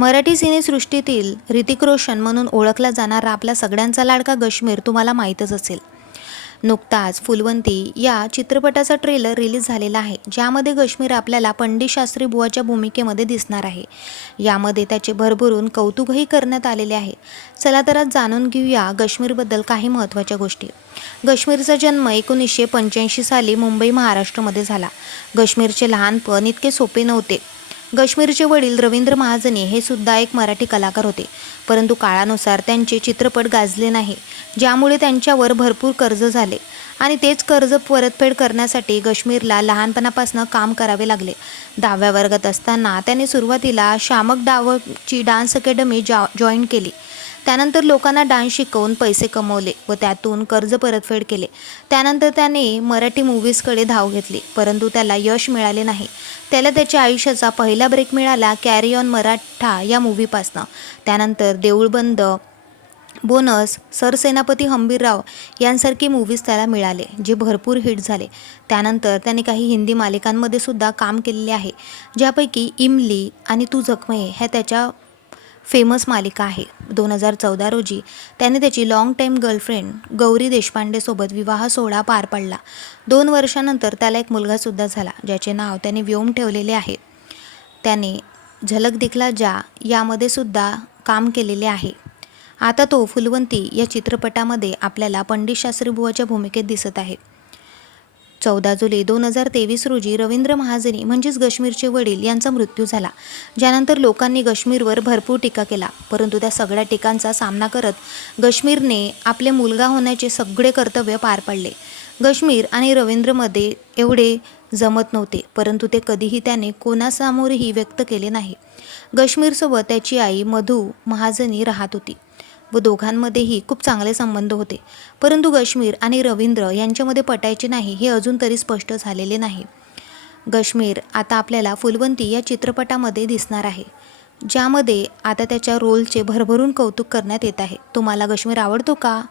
मराठी सिनेसृष्टीतील ऋतिक रोशन म्हणून ओळखला जाणारा आपला सगळ्यांचा लाडका गश्मीर तुम्हाला माहीतच असेल. नुकताच फुलवंती या चित्रपटाचा ट्रेलर रिलीज झालेला आहे ज्यामध्ये गश्मीर आपल्याला पंडित शास्त्री बुवाच्या भूमिकेमध्ये दिसणार आहे. यामध्ये त्याचे भरभरून कौतुकही करण्यात आलेले आहे. चला तर आज जाणून घेऊया गश्मीरबद्दल काही महत्त्वाच्या गोष्टी. गश्मीरचा जन्म एकोणीसशे पंच्याऐंशी साली मुंबई महाराष्ट्रामध्ये झाला. गश्मीरचे लहानपण इतके सोपे नव्हते. गश्मीरचे वडील रवींद्र महाजनी हे सुद्धा एक मराठी कलाकार होते. परंतु काळानुसार त्यांचे चित्रपट गाजले नाही ज्यामुळे त्यांच्यावर भरपूर कर्ज झाले. आणि तेच कर्ज परतफेड करण्यासाठी गश्मीरला लहानपणापासून काम करावे लागले. दहाव्या वर्गात असताना त्याने सुरुवातीला शामक डावची डान्स अकॅडमी जॉ जॉईन केली. त्यानंतर लोकांना डान्स शिकवून पैसे कमवले व त्यातून कर्ज परतफेड केले. त्यानंतर त्याने मराठी मूव्हीजकडे धाव घेतली परंतु त्याला यश मिळाले नाही. त्याला त्याच्या आयुष्याचा पहिला ब्रेक मिळाला कॅरी ऑन मराठा या मूव्हीपासनं त्यानंतर देऊळबंद बोनस सरसेनापती हंबीरराव यांसारखे मूव्हीज त्याला मिळाले जे भरपूर हिट झाले. त्यानंतर त्याने काही हिंदी मालिकांमध्ये सुद्धा काम केलेले आहे ज्यापैकी इमली आणि तू जखमे ह्या त्याच्या फेमस मालिका आहे. दोन हजार चौदा रोजी त्याने त्याची लाँग टाईम गर्लफ्रेंड गौरी देशपांडेसोबत विवाह सोहळा पार पडला. दोन वर्षानंतर त्याला एक मुलगासुद्धा झाला ज्याचे नाव त्याने व्योम ठेवलेले आहे. त्याने झलक दिखला जा यामध्ये सुद्धा काम केलेले आहे. आता तो फुलवंती या चित्रपटामध्ये आपल्याला पंडित शास्त्री बुवाच्या भूमिकेत दिसत आहे. चौदा जुलै दोन हजार तेवीस रोजी रवींद्र महाजनी म्हणजेच गश्मीरचे वडील यांचा मृत्यू झाला. ज्यानंतर लोकांनी गश्मीरवर भरपूर टीका केला. परंतु त्या सगळ्या टीकांचा सामना करत गश्मीरने आपले मुलगा होण्याचे सगळे कर्तव्य पार पाडले. गश्मीर आणि रवींद्रमध्ये एवढे जमत नव्हते परंतु ते कधीही त्याने कोणासमोरही व्यक्त केले नाही. गश्मीरसोबत त्याची आई मधू महाजनी राहत होती. व दोघांमध्येही खूप चांगले संबंध होते. परंतु गश्मीर आणि रवींद्र यांच्यामध्ये पटायचे नाही हे अजून तरी स्पष्ट झालेले नाही. गश्मीर आता आपल्याला फुलवंती या चित्रपटामध्ये दिसणार आहे. ज्यामध्ये आता त्याच्या रोलचे भरभरून कौतुक करण्यात येत आहे. तुम्हाला गश्मीर आवडतो का?